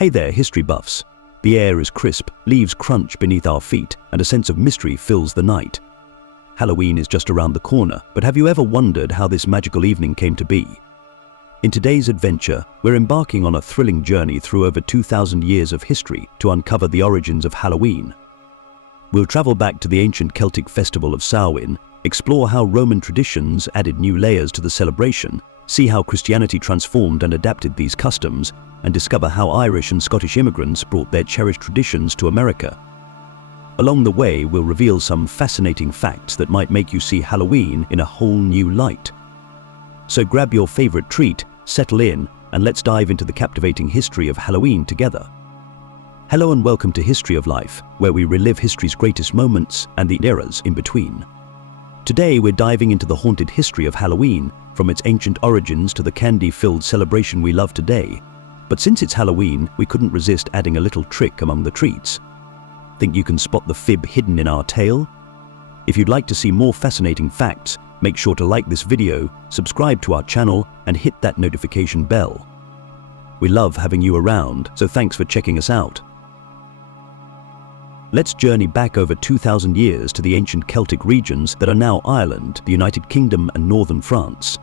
Hey there, history buffs. The air is crisp, leaves crunch beneath our feet, and a sense of mystery fills the night. Halloween is just around the corner, but have you ever wondered how this magical evening came to be? In today's adventure, we're embarking on a thrilling journey through over 2,000 years of history to uncover the origins of Halloween. We'll travel back to the ancient Celtic festival of Samhain, explore how Roman traditions added new layers to the celebration, see how Christianity transformed and adapted these customs, and discover how Irish and Scottish immigrants brought their cherished traditions to America. Along the way, we'll reveal some fascinating facts that might make you see Halloween in a whole new light. So grab your favorite treat, settle in, and let's dive into the captivating history of Halloween together. Hello and welcome to History of Life, where we relive history's greatest moments and the eras in between. Today we're diving into the haunted history of Halloween, from its ancient origins to the candy-filled celebration we love today. But since it's Halloween, we couldn't resist adding a little trick among the treats. Think you can spot the fib hidden in our tale? If you'd like to see more fascinating facts, make sure to like this video, subscribe to our channel, and hit that notification bell. We love having you around, so thanks for checking us out. Let's journey back over 2,000 years to the ancient Celtic regions that are now Ireland, the United Kingdom, and northern France.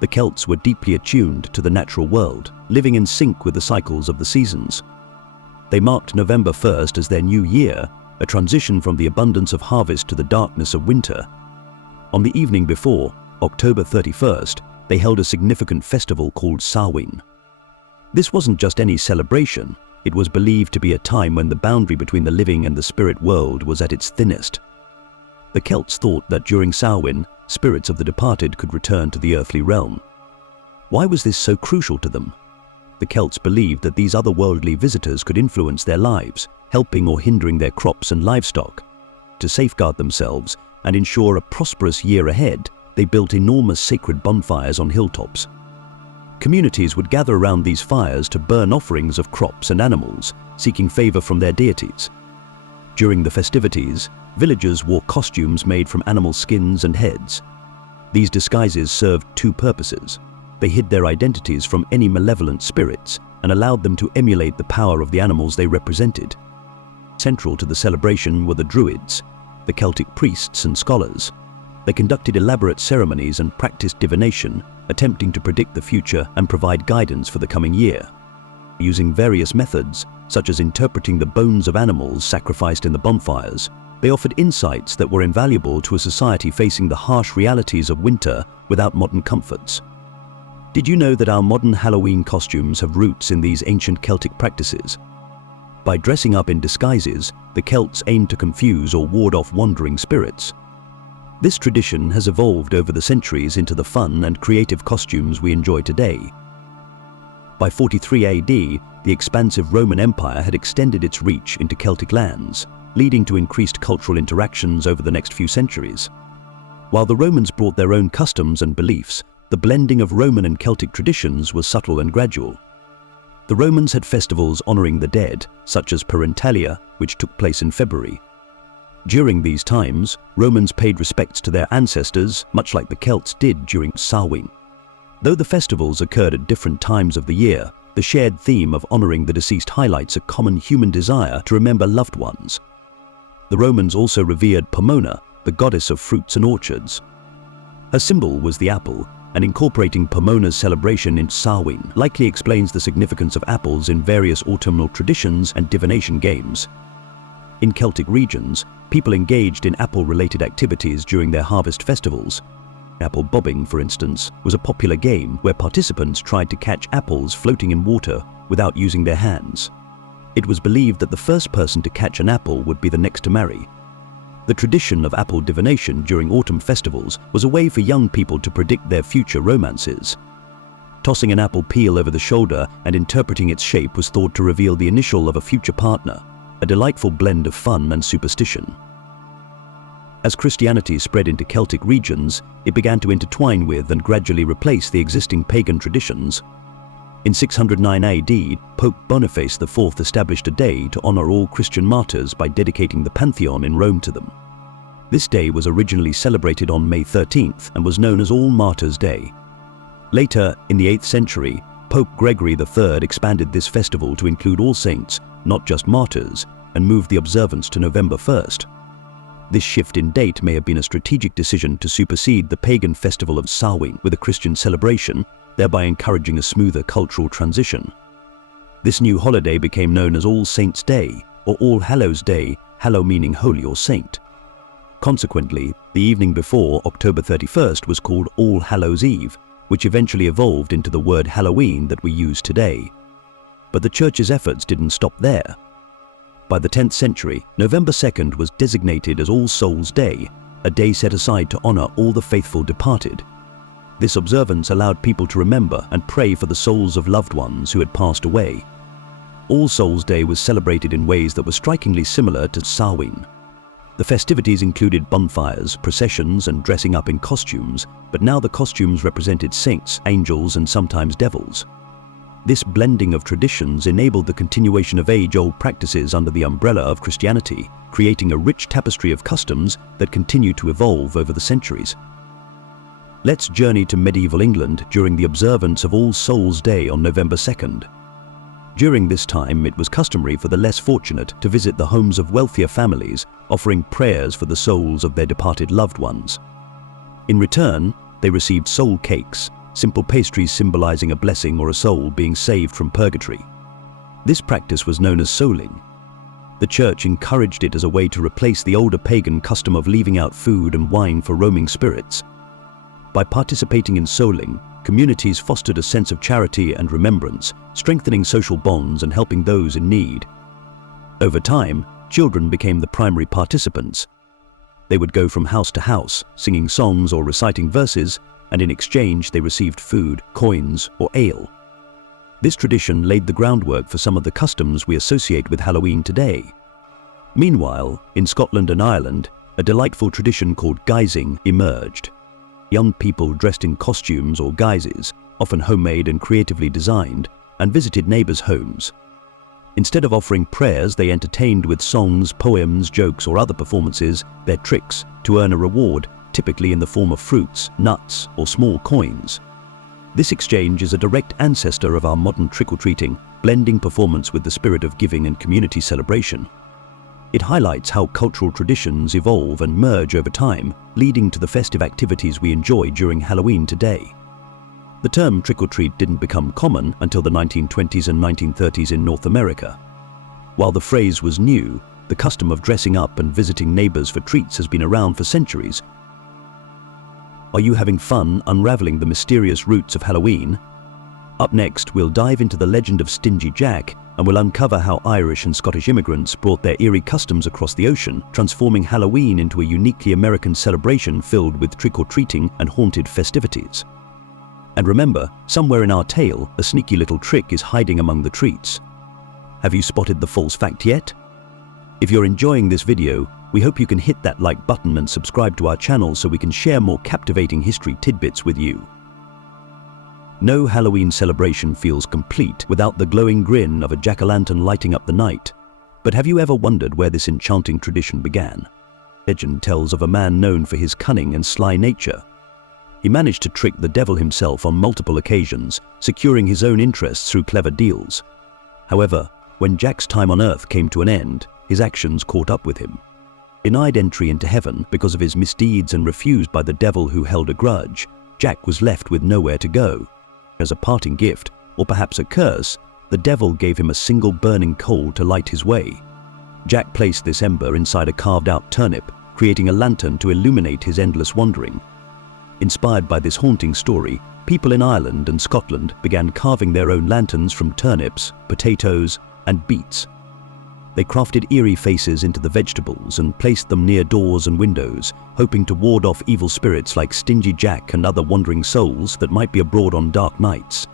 The Celts were deeply attuned to the natural world, living in sync with the cycles of the seasons. They marked November 1st as their new year, a transition from the abundance of harvest to the darkness of winter. On the evening before, October 31st, they held a significant festival called Samhain. This wasn't just any celebration. It was believed to be a time when the boundary between the living and the spirit world was at its thinnest. The Celts thought that during Samhain, spirits of the departed could return to the earthly realm. Why was this so crucial to them? The Celts believed that these otherworldly visitors could influence their lives, helping or hindering their crops and livestock. To safeguard themselves and ensure a prosperous year ahead, they built enormous sacred bonfires on hilltops. Communities would gather around these fires to burn offerings of crops and animals, seeking favor from their deities. During the festivities, villagers wore costumes made from animal skins and heads. These disguises served two purposes. They hid their identities from any malevolent spirits and allowed them to emulate the power of the animals they represented. Central to the celebration were the Druids, the Celtic priests and scholars. They conducted elaborate ceremonies and practiced divination, attempting to predict the future and provide guidance for the coming year. Using various methods, such as interpreting the bones of animals sacrificed in the bonfires, they offered insights that were invaluable to a society facing the harsh realities of winter without modern comforts. Did you know that our modern Halloween costumes have roots in these ancient Celtic practices? By dressing up in disguises, the Celts aimed to confuse or ward off wandering spirits. This tradition has evolved over the centuries into the fun and creative costumes we enjoy today. By 43 AD, the expansive Roman Empire had extended its reach into Celtic lands, leading to increased cultural interactions over the next few centuries. While the Romans brought their own customs and beliefs, the blending of Roman and Celtic traditions was subtle and gradual. The Romans had festivals honoring the dead, such as Parentalia, which took place in February. During these times, Romans paid respects to their ancestors, much like the Celts did during Samhain. Though the festivals occurred at different times of the year, the shared theme of honoring the deceased highlights a common human desire to remember loved ones. The Romans also revered Pomona, the goddess of fruits and orchards. Her symbol was the apple, and incorporating Pomona's celebration in Samhain likely explains the significance of apples in various autumnal traditions and divination games. In Celtic regions, people engaged in apple-related activities during their harvest festivals. Apple bobbing, for instance, was a popular game where participants tried to catch apples floating in water without using their hands. It was believed that the first person to catch an apple would be the next to marry. The tradition of apple divination during autumn festivals was a way for young people to predict their future romances. Tossing an apple peel over the shoulder and interpreting its shape was thought to reveal the initial of a future partner, a delightful blend of fun and superstition. As Christianity spread into Celtic regions, it began to intertwine with and gradually replace the existing pagan traditions. In 609 AD, Pope Boniface IV established a day to honor all Christian martyrs by dedicating the Pantheon in Rome to them. This day was originally celebrated on May 13th and was known as All Martyrs' Day. Later, in the 8th century, Pope Gregory III expanded this festival to include all saints, not just martyrs, and moved the observance to November 1st. This shift in date may have been a strategic decision to supersede the pagan festival of Samhain with a Christian celebration, thereby encouraging a smoother cultural transition. This new holiday became known as All Saints' Day or All Hallows' Day, hallow meaning holy or saint. Consequently, the evening before October 31st was called All Hallows' Eve, which eventually evolved into the word Halloween that we use today. But the Church's efforts didn't stop there. By the 10th century, November 2nd was designated as All Souls' Day, a day set aside to honor all the faithful departed. This observance allowed people to remember and pray for the souls of loved ones who had passed away. All Souls' Day was celebrated in ways that were strikingly similar to Samhain. The festivities included bonfires, processions, and dressing up in costumes, but now the costumes represented saints, angels, and sometimes devils. This blending of traditions enabled the continuation of age-old practices under the umbrella of Christianity, creating a rich tapestry of customs that continue to evolve over the centuries. Let's journey to medieval England during the observance of All Souls' Day on November 2nd. During this time, it was customary for the less fortunate to visit the homes of wealthier families, offering prayers for the souls of their departed loved ones. In return, they received soul cakes, simple pastries symbolizing a blessing or a soul being saved from purgatory. This practice was known as souling. The Church encouraged it as a way to replace the older pagan custom of leaving out food and wine for roaming spirits. By participating in souling, communities fostered a sense of charity and remembrance, strengthening social bonds and helping those in need. Over time, children became the primary participants. They would go from house to house, singing songs or reciting verses, and in exchange they received food, coins, or ale. This tradition laid the groundwork for some of the customs we associate with Halloween today. Meanwhile, in Scotland and Ireland, a delightful tradition called Guising emerged. Young people dressed in costumes or guises, often homemade and creatively designed, and visited neighbors' homes. Instead of offering prayers, they entertained with songs, poems, jokes, or other performances their tricks to earn a reward, typically in the form of fruits, nuts, or small coins. This exchange is a direct ancestor of our modern trick-or-treating, blending performance with the spirit of giving and community celebration. It highlights how cultural traditions evolve and merge over time, leading to the festive activities we enjoy during Halloween today. The term trick-or-treat didn't become common until the 1920s and 1930s in North America. While the phrase was new, the custom of dressing up and visiting neighbors for treats has been around for centuries. Are you having fun unraveling the mysterious roots of Halloween? Up next, we'll dive into the Legend of Stingy Jack, and we'll uncover how Irish and Scottish immigrants brought their eerie customs across the ocean, transforming Halloween into a uniquely American celebration filled with trick-or-treating and haunted festivities. And remember, somewhere in our tale, a sneaky little trick is hiding among the treats. Have you spotted the false fact yet? If you're enjoying this video, we hope you can hit that like button and subscribe to our channel so we can share more captivating history tidbits with you. No Halloween celebration feels complete without the glowing grin of a jack-o'-lantern lighting up the night. But have you ever wondered where this enchanting tradition began? Legend tells of a man known for his cunning and sly nature. He managed to trick the devil himself on multiple occasions, securing his own interests through clever deals. However, when Jack's time on Earth came to an end, his actions caught up with him. Denied entry into heaven because of his misdeeds and refused by the devil who held a grudge, Jack was left with nowhere to go. As a parting gift, or perhaps a curse, the devil gave him a single burning coal to light his way. Jack placed this ember inside a carved-out turnip, creating a lantern to illuminate his endless wandering. Inspired by this haunting story, people in Ireland and Scotland began carving their own lanterns from turnips, potatoes, and beets. They crafted eerie faces into the vegetables and placed them near doors and windows, hoping to ward off evil spirits like Stingy Jack and other wandering souls that might be abroad on dark nights.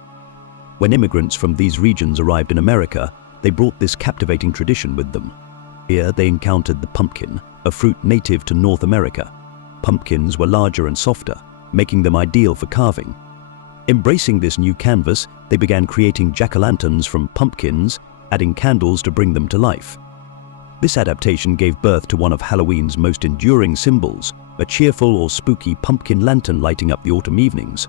When immigrants from these regions arrived in America, they brought this captivating tradition with them. Here they encountered the pumpkin, a fruit native to North America. Pumpkins were larger and softer, making them ideal for carving. Embracing this new canvas, they began creating jack-o'-lanterns from pumpkins, adding candles to bring them to life. This adaptation gave birth to one of Halloween's most enduring symbols, a cheerful or spooky pumpkin lantern lighting up the autumn evenings.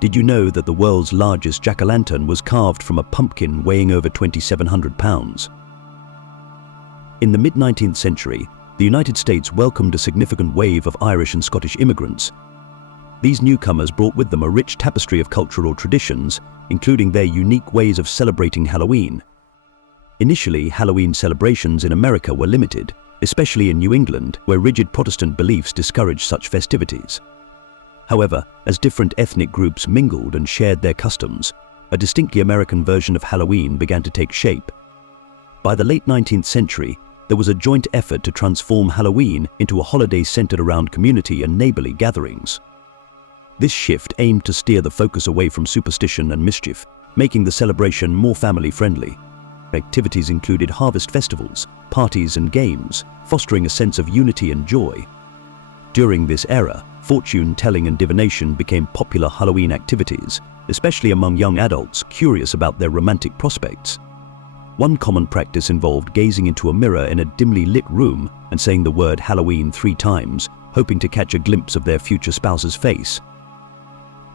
Did you know that the world's largest jack-o'-lantern was carved from a pumpkin weighing over 2,700 pounds? In the mid-19th century, the United States welcomed a significant wave of Irish and Scottish immigrants. These newcomers brought with them a rich tapestry of cultural traditions, including their unique ways of celebrating Halloween. Initially, Halloween celebrations in America were limited, especially in New England, where rigid Protestant beliefs discouraged such festivities. However, as different ethnic groups mingled and shared their customs, a distinctly American version of Halloween began to take shape. By the late 19th century, there was a joint effort to transform Halloween into a holiday centered around community and neighborly gatherings. This shift aimed to steer the focus away from superstition and mischief, making the celebration more family-friendly. Activities included harvest festivals, parties and games, fostering a sense of unity and joy. During this era, fortune-telling and divination became popular Halloween activities, especially among young adults curious about their romantic prospects. One common practice involved gazing into a mirror in a dimly lit room and saying the word Halloween 3 times, hoping to catch a glimpse of their future spouse's face.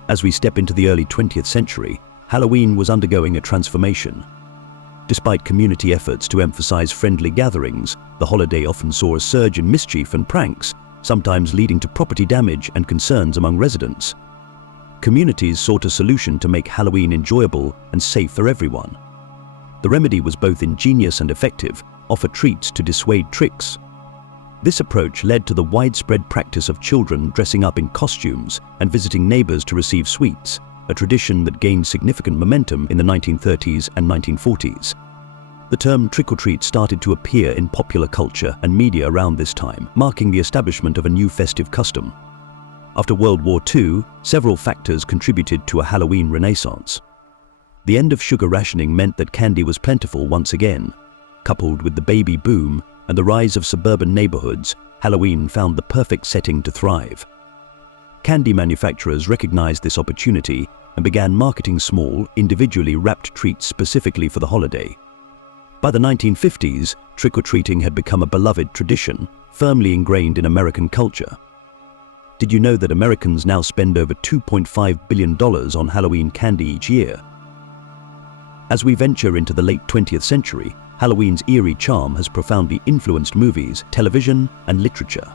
As we step into the early 20th century, Halloween was undergoing a transformation. Despite community efforts to emphasize friendly gatherings, the holiday often saw a surge in mischief and pranks, sometimes leading to property damage and concerns among residents. Communities sought a solution to make Halloween enjoyable and safe for everyone. The remedy was both ingenious and effective: offer treats to dissuade tricks. This approach led to the widespread practice of children dressing up in costumes and visiting neighbors to receive sweets, a tradition that gained significant momentum in the 1930s and 1940s. The term trick-or-treat started to appear in popular culture and media around this time, marking the establishment of a new festive custom. After World War II, several factors contributed to a Halloween renaissance. The end of sugar rationing meant that candy was plentiful once again. Coupled with the baby boom and the rise of suburban neighborhoods, Halloween found the perfect setting to thrive. Candy manufacturers recognized this opportunity and began marketing small, individually wrapped treats specifically for the holiday. By the 1950s, trick-or-treating had become a beloved tradition, firmly ingrained in American culture. Did you know that Americans now spend over $2.5 billion on Halloween candy each year? As we venture into the late 20th century, Halloween's eerie charm has profoundly influenced movies, television, and literature.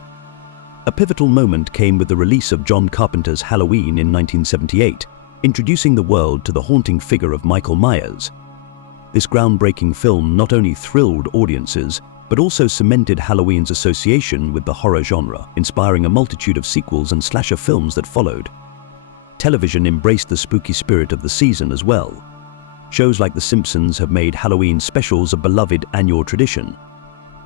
A pivotal moment came with the release of John Carpenter's Halloween in 1978, introducing the world to the haunting figure of Michael Myers. This groundbreaking film not only thrilled audiences, but also cemented Halloween's association with the horror genre, inspiring a multitude of sequels and slasher films that followed. Television embraced the spooky spirit of the season as well. Shows like The Simpsons have made Halloween specials a beloved annual tradition.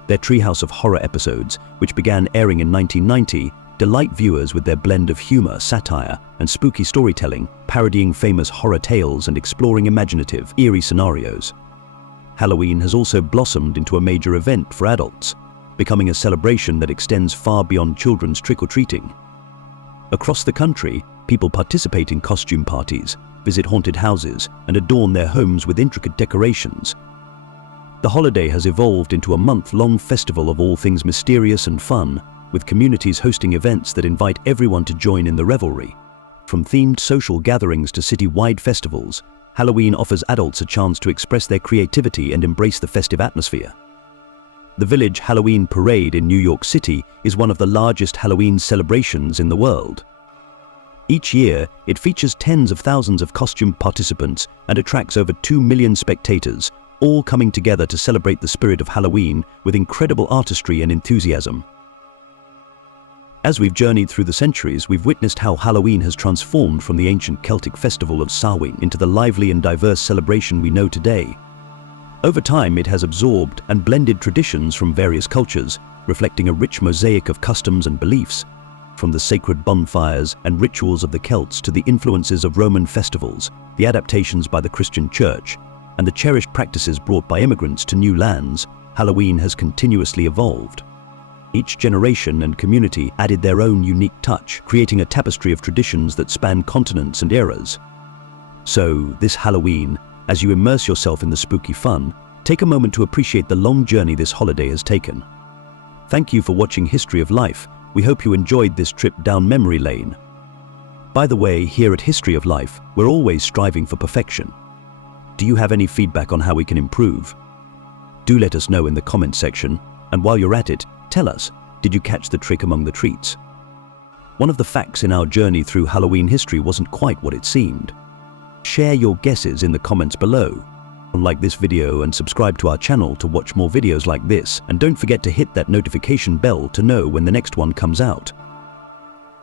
Their Treehouse of Horror episodes, which began airing in 1990, delight viewers with their blend of humor, satire, and spooky storytelling, parodying famous horror tales and exploring imaginative, eerie scenarios. Halloween has also blossomed into a major event for adults, becoming a celebration that extends far beyond children's trick-or-treating. Across the country, people participate in costume parties, visit haunted houses, and adorn their homes with intricate decorations. The holiday has evolved into a month-long festival of all things mysterious and fun, with communities hosting events that invite everyone to join in the revelry. From themed social gatherings to city-wide festivals, Halloween offers adults a chance to express their creativity and embrace the festive atmosphere. The Village Halloween Parade in New York City is one of the largest Halloween celebrations in the world. Each year, it features tens of thousands of costume participants and attracts over 2 million spectators, all coming together to celebrate the spirit of Halloween with incredible artistry and enthusiasm. As we've journeyed through the centuries, we've witnessed how Halloween has transformed from the ancient Celtic festival of Samhain into the lively and diverse celebration we know today. Over time, it has absorbed and blended traditions from various cultures, reflecting a rich mosaic of customs and beliefs. From the sacred bonfires and rituals of the Celts to the influences of Roman festivals, the adaptations by the Christian Church, and the cherished practices brought by immigrants to new lands, Halloween has continuously evolved. Each generation and community added their own unique touch, creating a tapestry of traditions that span continents and eras. So, this Halloween, as you immerse yourself in the spooky fun, take a moment to appreciate the long journey this holiday has taken. Thank you for watching History of Life. We hope you enjoyed this trip down memory lane. By the way, here at History of Life, we're always striving for perfection. Do you have any feedback on how we can improve? Do let us know in the comment section, and while you're at it, tell us, did you catch the trick among the treats? One of the facts in our journey through Halloween history wasn't quite what it seemed. Share your guesses in the comments below. Like this video and subscribe to our channel to watch more videos like this, and don't forget to hit that notification bell to know when the next one comes out.